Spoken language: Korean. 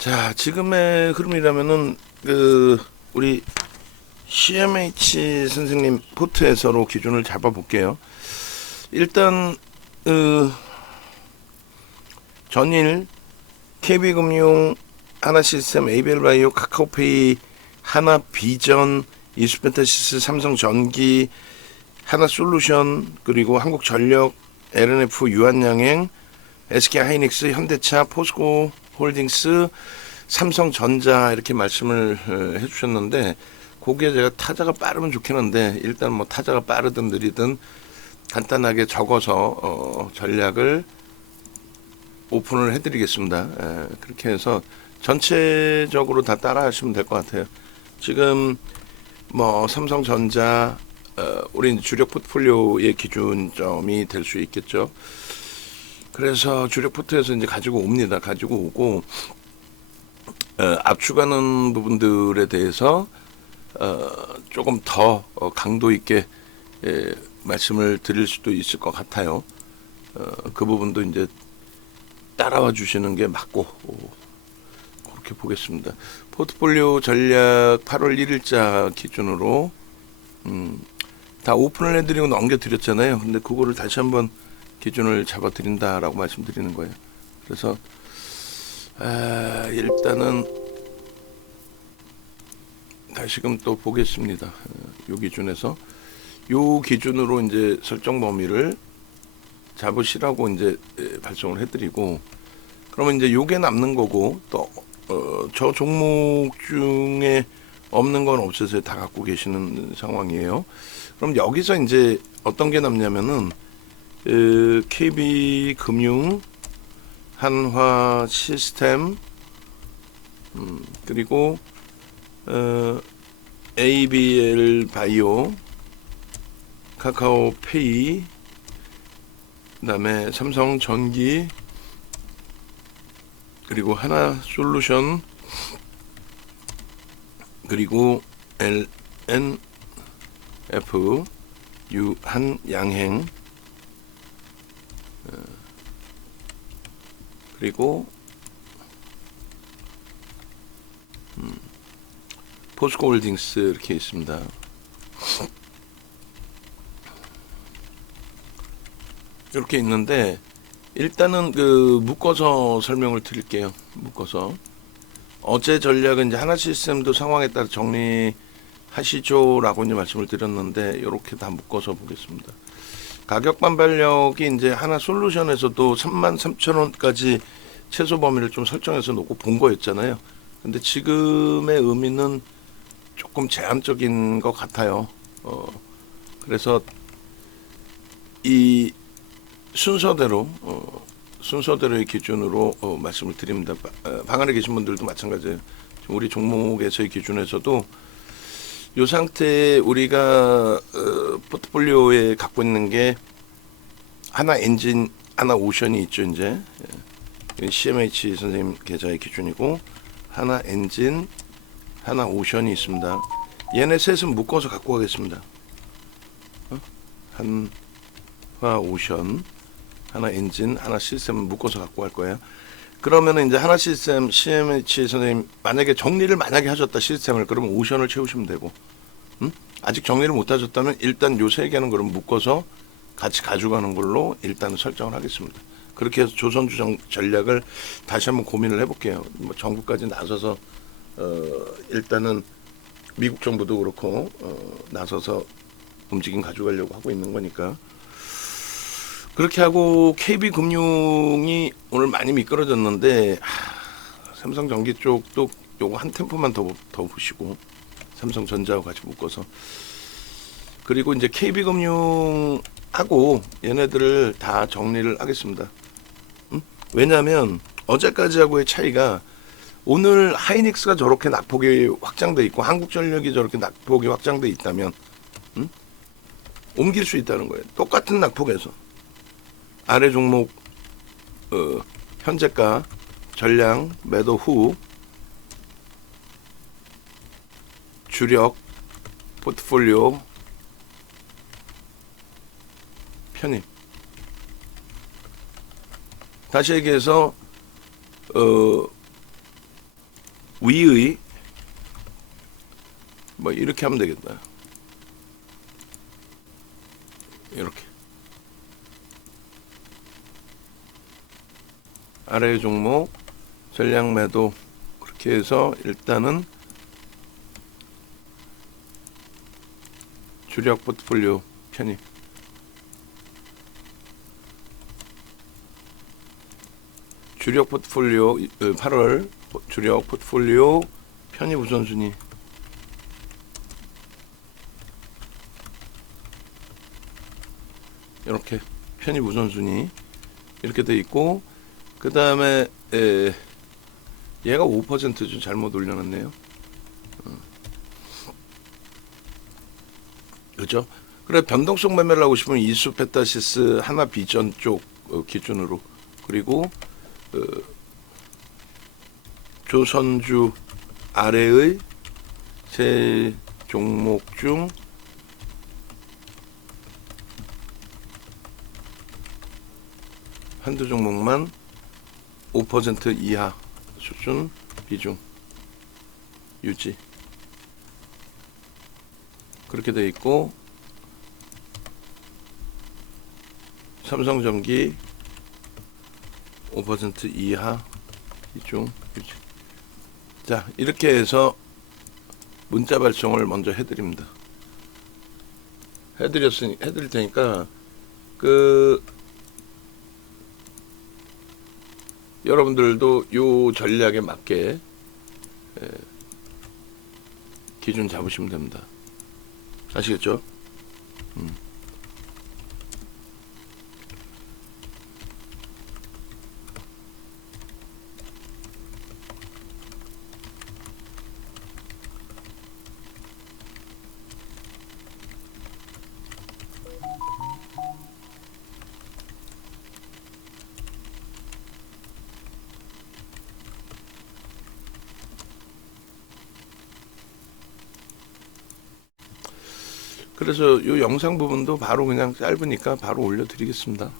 자, 지금의 흐름이라면은 그 우리 CMH 선생님 포트에서로 기준을 잡아 볼게요. 일단 그 전일 KB금융 하나시스템, 에이벨바이오, 카카오페이, 하나 비전, 이수펜타시스, 삼성전기, 하나솔루션 그리고 한국전력, LNF, 유한양행, SK하이닉스, 현대차, 포스코 홀딩스, 삼성전자 이렇게 말씀을 어, 해주셨는데 거기에 제가 타자가 빠르면 좋겠는데 일단 뭐 타자가 빠르든 느리든 간단하게 적어서 어, 전략을 오픈을 해드리겠습니다. 에, 그렇게 해서 전체적으로 다 따라하시면 될 것 같아요. 지금 뭐 삼성전자 어, 이제 주력 포트폴리오의 기준점이 될 수 있겠죠. 그래서 주력 포트에서 이제 가지고 옵니다. 가지고 오고 어, 압축하는 부분들에 대해서 어, 조금 더 어, 강도 있게 예, 말씀을 드릴 수도 있을 것 같아요. 어, 그 부분도 이제 따라와 주시는 게 맞고 오, 그렇게 보겠습니다. 포트폴리오 전략 8월 1일자 기준으로 음, 다 오픈을 해드리고 넘겨드렸잖아요. 근데 그거를 다시 한번 기준을 잡아드린다라고 말씀드리는 거예요. 그래서 아, 일단은 다시금 또 보겠습니다. 어, 요 기준에서 요 기준으로 이제 설정 범위를 잡으시라고 이제 에, 발송을 해드리고 그러면 이제 요게 남는 거고 또 어, 저 종목 중에 없는 건 없어서 다 갖고 계시는 상황이에요. 그럼 여기서 이제 어떤 게 남냐면은 그 KB 금융, 한화 시스템, 음, 그리고 어, ABL 바이오, 카카오페이, 그다음에 삼성 전기, 그리고 하나 솔루션, 그리고 LNF, 유한 양행, 그리고 음, 포스코 홀딩스 이렇게 있습니다. 이렇게 있는데 일단은 그 묶어서 설명을 드릴게요. 묶어서 어제 전략은 이제 하나 시스템도 상황에 따라 정리하시죠라고 이제 말씀을 드렸는데 이렇게 다 묶어서 보겠습니다. 가격 반발력이 이제 하나 솔루션에서도 3만 3천 원까지 최소 범위를 좀 설정해서 놓고 본 거였잖아요. 근데 지금의 의미는 조금 제한적인 것 같아요. 어, 그래서 이 순서대로 어, 순서대로의 기준으로 어, 말씀을 드립니다. 바- 어, 방 안에 계신 분들도 마찬가지예요. 우리 종목에서의 기준에서도 이 상태에 우리가 어, 포트폴리오에 갖고 있는 게 하나 엔진, 하나 오션이 있죠 이제 예. CMH 선생님 계좌의 기준이고 하나 엔진, 하나 오션이 있습니다. 얘네 셋은 묶어서 갖고 가겠습니다. 어? 한화 오션, 하나 엔진, 하나 시스템 묶어서 갖고 갈 거예요. 그러면은 이제 하나 시스템 CMH 선생님 만약에 정리를 만약에 하셨다 시스템을 그러면 오션을 채우시면 되고 음? 아직 정리를 못 하셨다면 일단 요 세 개는 그럼 묶어서 같이 가져가는 걸로 일단 설정을 하겠습니다. 그렇게 해서 조선 주정 전략을 다시 한번 고민을 해볼게요. 뭐 정부까지 나서서 어, 일단은 미국 정부도 그렇고 어, 나서서 움직임 가져가려고 하고 있는 거니까 그렇게 하고 KB 금융이 오늘 많이 미끄러졌는데 하, 삼성전기 쪽도 요거 한 템포만 더, 더 보시고 삼성전자와 같이 묶어서 그리고 이제 KB 금융하고 얘네들을 다 정리를 하겠습니다. 음? 왜냐하면 어제까지하고의 차이가 오늘 하이닉스가 저렇게 낙폭이 확장돼 있고 한국전력이 저렇게 낙폭이 확장돼 있다면 음? 옮길 수 있다는 거예요. 똑같은 낙폭에서 아래 종목 어, 현재가 전량 매도 후 주력 포트폴리오 편입 다시 얘기해서 어, 위의 뭐 이렇게 하면 되겠다. 이렇게 아래 종목 전략 매도 그렇게 해서 일단은 주력 포트폴리오 편입. 주력 포트폴리오 8월 주력 포트폴리오 편입 우선순위. 이렇게 편입 우선순위 이렇게 돼 있고 그 다음에 얘가 5%좀 잘못 올려놨네요. 음. 그죠? 그래 변동성 매매를 하고 싶으면 이수 페타시스 하나 비전 쪽 어, 기준으로 그리고 어, 조선주 아래의 세 종목 중 한두 종목만 5% 이하 수준 비중 유지. 그렇게 돼 있고 삼성전기 5% 이하 비중 유지. 자 이렇게 해서 문자 발송을 먼저 해드립니다. 해드렸으니 해드릴 테니까 그 여러분들도 요 전략에 맞게 에, 기준 잡으시면 됩니다. 아시겠죠? 음. 그래서 요 영상 부분도 바로 그냥 짧으니까 바로 올려드리겠습니다.